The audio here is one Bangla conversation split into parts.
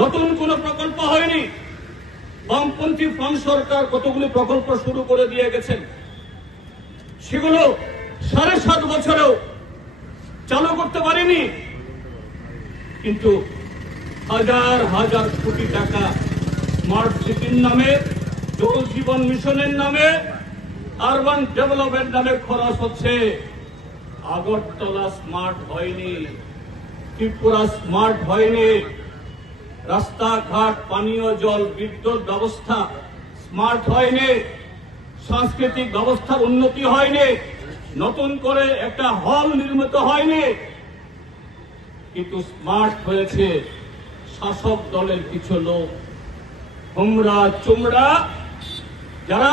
নতুন কোনো প্রকল্প হয়নি। বামপন্থী ফ্রন্ট সরকার কতগুলি প্রকল্প শুরু করে দিয়ে গেছেন, সেগুলো 7.5 বছরেও চালু করতে পারেনি। কিন্তু হাজার হাজার কোটি টাকা স্মার্ট সিটির নামে, জল জীবন মিশনের নামে, আরবান ডেভেলপমেন্ট নামে খরচ হচ্ছে। আগরতলা স্মার্ট হয়নি, ত্রিপুরা স্মার্ট হয়নি, রাস্তাঘাট, পানীয় জল, বিদ্যুৎ ব্যবস্থা স্মার্ট হয়নি, সাংস্কৃতিক ব্যবস্থার উন্নতি হয়নি, নতুন করে একটা হল নির্মিত হয়নি। কিন্তু স্মার্ট হয়েছে শাসক দলের কিছু লোক, হুমরা চুমড়া, যারা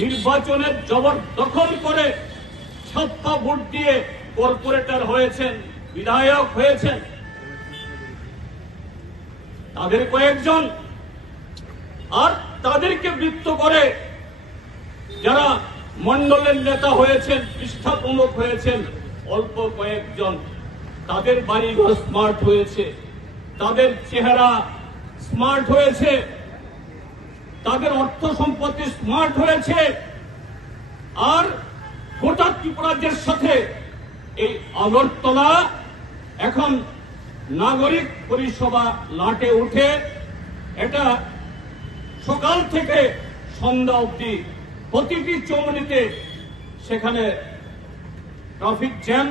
নির্বাচনের জবরদখল করে ছাপ্পা ভোট দিয়ে কর্পোরেটর হয়েছেন, বিধায়ক হয়েছেন। তাদের কয়েকজন, আর তাদেরকে বৃত্ত করে যারা মন্ডলের নেতা হয়েছেন, পৃষ্ঠা প্রমুখ হয়েছেন, অল্প কয়েকজন। তাদের বাড়িঘর স্মার্ট হয়েছে, তাদের চেহারা স্মার্ট হয়েছে, তাদের অর্থ সম্পত্তি স্মার্ট হয়েছে। আর গোটা ত্রিপুরাজ্যের সাথে এই আগরতলা এখন নাগরিক পরিষেবা লাটে উঠে। এটা সকাল থেকে সন্ধ্যা অবধি প্রতিটি চৌমুনিতে সেখানে ট্রাফিক জ্যাম,